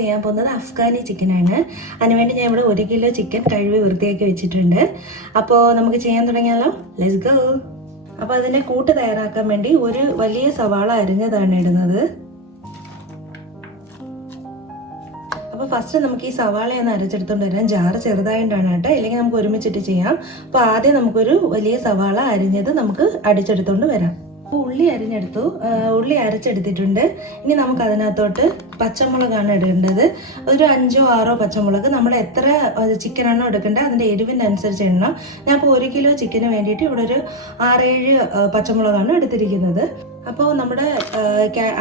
ചെയ്യാൻ പോകുന്നത് അഫ്ഗാനി ചിക്കനാണ്. അതിനുവേണ്ടി ഞാൻ ഇവിടെ ഒരു കിലോ ചിക്കൻ കഴുകി വൃത്തിയാക്കി വെച്ചിട്ടുണ്ട്. അപ്പോൾ നമുക്ക് ചെയ്യാൻ തുടങ്ങിയാലോ? ലെസ് ഗോ അപ്പോൾ അതിന്റെ കൂട്ട് തയ്യാറാക്കാൻ വേണ്ടി ഒരു വലിയ സവാള അരിഞ്ഞതാണ് ഇടുന്നത്. അപ്പോൾ ഫസ്റ്റ് നമുക്ക് ഈ സവാള ഒന്ന് അരച്ചെടുത്തോണ്ട് വരാം. ജാറ് ചെറുതായിട്ടാണ് കേട്ടോ. ഇല്ലെങ്കിൽ നമുക്ക് ഒരുമിച്ചിട്ട് ചെയ്യാം. അപ്പോൾ ആദ്യം നമുക്കൊരു വലിയ സവാള അരിഞ്ഞത് നമുക്ക് അടിച്ചെടുത്തോണ്ട് വരാം. ഉള്ളി അരിഞ്ഞെടുത്തു. ഉള്ളി അരച്ചെടുത്തിട്ടുണ്ട്. ഇനി നമുക്ക് അതിനകത്തോട്ട് പച്ചമുളകാണ് ഇടേണ്ടത്. ഒരു അഞ്ചോ ആറോ പച്ചമുളക്. നമ്മൾ എത്ര ചിക്കനാണോ എടുക്കേണ്ടത് അതിന്റെ എരിവിന്റെ അനുസരിച്ച് ഇടണം. ഞാൻ ഇപ്പോൾ ഒരു കിലോ ചിക്കന് വേണ്ടിയിട്ട് ഇവിടെ ഒരു ആറേഴ് പച്ചമുളകാണ് എടുത്തിരിക്കുന്നത്. അപ്പോൾ നമ്മുടെ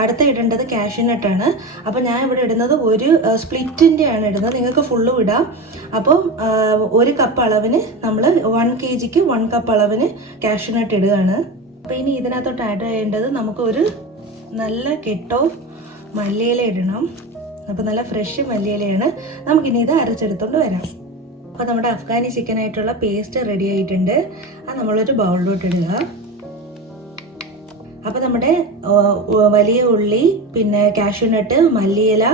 അടുത്ത് ഇടേണ്ടത് ക്യാഷ്യൂനട്ടാണ് അപ്പോൾ ഞാൻ ഇവിടെ ഇടുന്നത് ഒരു സ്പ്ലിറ്റിന്റെയാണ് ഇടുന്നത്. നിങ്ങൾക്ക് ഫുള്ളും ഇടാം അപ്പം ഒരു കപ്പ് അളവിന് നമ്മൾ വൺ കെ ജിക്ക് വൺ കപ്പ് അളവിന് ക്യാഷ്യൂനട്ട് ഇടുകയാണ്. അപ്പോൾ ഇനി ഇതിനകത്തോട്ട് ആഡ് ചെയ്യേണ്ടത് നമുക്കൊരു നല്ല കെട്ടോ മല്ലിയില ഇടണം. അപ്പോൾ നല്ല ഫ്രഷ് മല്ലിയിലയാണ്. നമുക്കിനി ഇത് അരച്ചെടുത്തോണ്ട് വരാം. അപ്പോൾ നമ്മുടെ അഫ്ഗാനി ചിക്കനായിട്ടുള്ള പേസ്റ്റ് റെഡി ആയിട്ടുണ്ട്. അത് നമ്മളൊരു ബൗളിലോട്ട് ഇടുക. അപ്പോൾ നമ്മുടെ വലിയ ഉള്ളി പിന്നെ കാഷ്യൂനട്ട് മല്ലിയില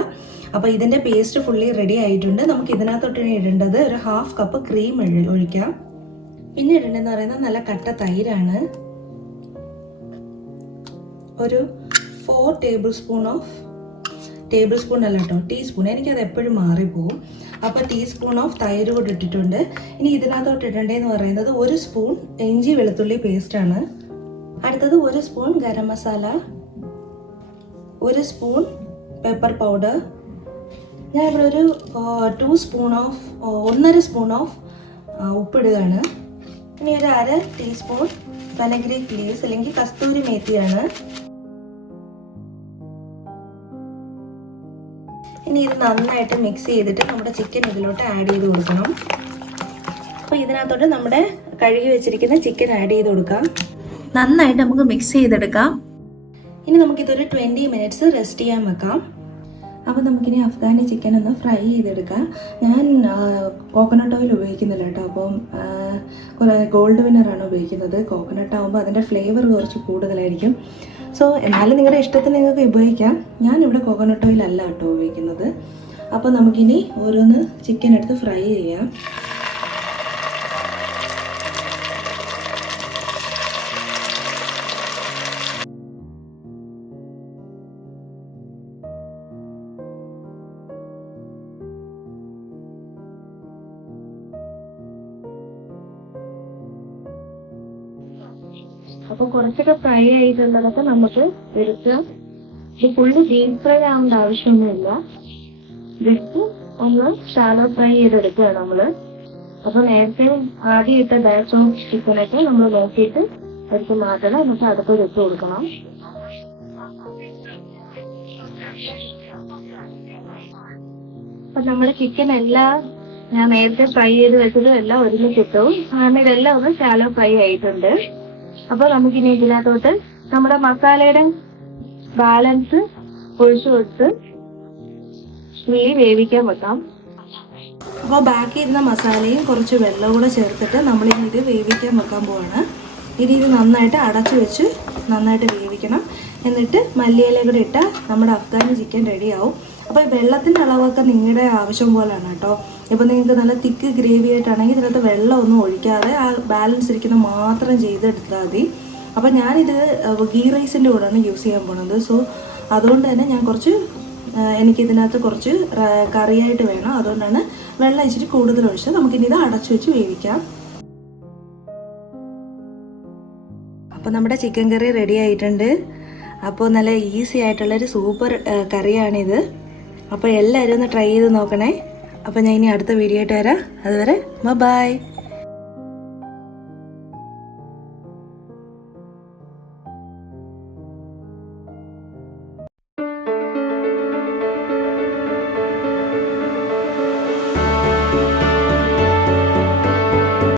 അപ്പോൾ ഇതിന്റെ പേസ്റ്റ് ഫുള്ളി റെഡി ആയിട്ടുണ്ട്. നമുക്ക് ഇതിനകത്തോട്ട് ഇടേണ്ടത് ഒരു ഹാഫ് കപ്പ് ക്രീം ഒഴിക്കാം. പിന്നെ ഇടേണ്ടതെന്ന് പറയുന്നത് നല്ല കട്ട തൈരാണ്. ഒരു four tablespoon of tablespoon അല്ല കേട്ടോ ടീസ്പൂൺ എനിക്കത് എപ്പോഴും മാറിപ്പോവും. അപ്പോൾ ടീസ്പൂൺ ഓഫ് തൈര് കൂടി ഇട്ടിട്ടുണ്ട്. ഇനി ഇതിനകത്തോട്ട് ഇടേണ്ടതെന്ന് പറയുന്നത് ഒരു സ്പൂൺ ഇഞ്ചി വെളുത്തുള്ളി പേസ്റ്റാണ് അടുത്തത് ഒരു സ്പൂൺ ഗരം മസാല ഒരു സ്പൂൺ പെപ്പർ പൗഡർ ഞാൻ ഇവിടെ ഒരു ടു സ്പൂൺ ഓഫ് ഒന്നര സ്പൂൺ ഓഫ് ഉപ്പിടുകയാണ്. ഇനി ഒരു അര ടീസ്പൂൺ വനഗ്രീ ലീവ്സ് അല്ലെങ്കിൽ കസ്തൂരി മേത്തിയാണ്. ഇനി ഇത് നന്നായിട്ട് മിക്സ് ചെയ്തിട്ട് നമ്മുടെ ചിക്കൻ ഇതിലോട്ട് ആഡ് ചെയ്ത് കൊടുക്കണം. അപ്പോൾ ഇതിനകത്തോട്ട് നമ്മുടെ കഴുകി വെച്ചിരിക്കുന്ന ചിക്കൻ ആഡ് ചെയ്ത് കൊടുക്കാം. നന്നായിട്ട് നമുക്ക് മിക്സ് ചെയ്തെടുക്കാം. ഇനി നമുക്കിതൊരു ട്വന്റി മിനിറ്റ്സ് റെസ്റ്റ് ചെയ്യാൻ വെക്കാം. അപ്പോൾ നമുക്കിനി അഫ്ഗാനി ചിക്കൻ ഒന്ന് ഫ്രൈ ചെയ്തെടുക്കാം. ഞാൻ കോക്കനട്ട് ഓയിൽ ഉപയോഗിക്കുന്നില്ല കേട്ടോ. അപ്പം ഗോൾഡ് വിന്നറാണ് ഉപയോഗിക്കുന്നത്. കോക്കനട്ട് ആകുമ്പോൾ അതിന്റെ ഫ്ലേവർ കുറച്ച് കൂടുതലായിരിക്കും. സോ എന്നാലും നിങ്ങളുടെ ഇഷ്ടത്തിന് നിങ്ങൾക്ക് ഉപയോഗിക്കാം. ഞാൻ ഇവിടെ കോക്കനട്ട് ഓയിൽ അല്ല കേട്ടോ ഉപയോഗിക്കുന്നത്. അപ്പോൾ നമുക്കിനി ഓരോന്ന് ചിക്കൻ എടുത്ത് ഫ്രൈ ചെയ്യാം. അപ്പോൾ കുറച്ചൊക്കെ ഫ്രൈ ആയിട്ടുള്ളതൊക്കെ നമുക്ക് എടുക്കാം ഇത് ഫുള്ള് ഡീപ് ഫ്രൈ ആവേണ്ട ആവശ്യമൊന്നുമില്ല. ജസ്റ്റ് ഒന്ന് ഷാലോ ഫ്രൈ ചെയ്തെടുക്കുകയാണ് നമ്മൾ. അപ്പൊ നേരത്തെ ആദ്യം ഇട്ട ബാച്ച് ഓഫ് ചിക്കനൊക്കെ നമ്മൾ നോക്കിയിട്ട് എടുത്ത് മാറ്റണം. എന്നിട്ട് അടുത്ത് വെച്ച് കൊടുക്കണം. അപ്പൊ നമ്മുടെ ചിക്കൻ എല്ലാം ഞാൻ നേരത്തെ ഫ്രൈ ചെയ്ത് വെച്ചതും എല്ലാം ഒരുമിച്ചിട്ടു കാരണം ഇതെല്ലാം ഒന്ന് ഷാലോ ഫ്രൈ ആയിട്ടുണ്ട്. അപ്പൊ നമുക്ക് ഇനി ഇതിനകത്തോട്ട് നമ്മുടെ മസാലയുടെ ബാലൻസ് ഒഴിച്ചു കൊടുത്ത് ഉള്ളി വേവിക്കാൻ വെക്കാം. അപ്പോൾ ബാക്കി ഇരുന്ന മസാലയും കുറച്ച് വെള്ളവും കൂടെ ചേർത്തിട്ട് നമ്മൾ ഇനി ഇത് വേവിക്കാൻ വെക്കാൻ പോവാണ്. ഇനി ഇത് നന്നായിട്ട് അടച്ചു വെച്ച് നന്നായിട്ട് വേവിക്കണം. എന്നിട്ട് മല്ലിയില കൂടെ ഇട്ടാൽ നമ്മുടെ അഫ്ഗാനി ചിക്കൻ റെഡിയാവും അപ്പോൾ വെള്ളത്തിന്റെ അളവൊക്കെ നിങ്ങളുടെ ആവശ്യം പോലെയാണ് കേട്ടോ. ഇപ്പോൾ നിങ്ങൾക്ക് നല്ല തിക്ക് ഗ്രേവി ആയിട്ടാണെങ്കിൽ ഇതിനകത്ത് വെള്ളമൊന്നും ഒഴിക്കാതെ ആ ബാലൻസ് ഇരിക്കുന്ന മാത്രം ചെയ്തെടുത്താൽ മതി. അപ്പോൾ ഞാനിത് ഗീ റൈസിന്റെ കൂടെയാണ് യൂസ് ചെയ്യാൻ പോണത്. സോ അതുകൊണ്ട് തന്നെ ഞാൻ കുറച്ച് എനിക്കിതിനകത്ത് കുറച്ച് കറിയായിട്ട് വേണം. അതുകൊണ്ടാണ് വെള്ളം ഇച്ചിരി കൂടുതൽ ഒഴിച്ചത്. നമുക്കിനി ഇത് അടച്ചു വെച്ച് വേവിക്കാം. അപ്പോൾ നമ്മുടെ ചിക്കൻ കറി റെഡി ആയിട്ടുണ്ട്. അപ്പോൾ നല്ല ഈസി ആയിട്ടുള്ളൊരു സൂപ്പർ കറിയാണിത്. അപ്പോൾ എല്ലാവരും ഒന്ന് ട്രൈ ചെയ്ത് നോക്കണേ. അപ്പോൾ ഞാൻ ഇനി അടുത്ത വീഡിയോ ആയിട്ട് വരാം. അതുവരെ ബൈ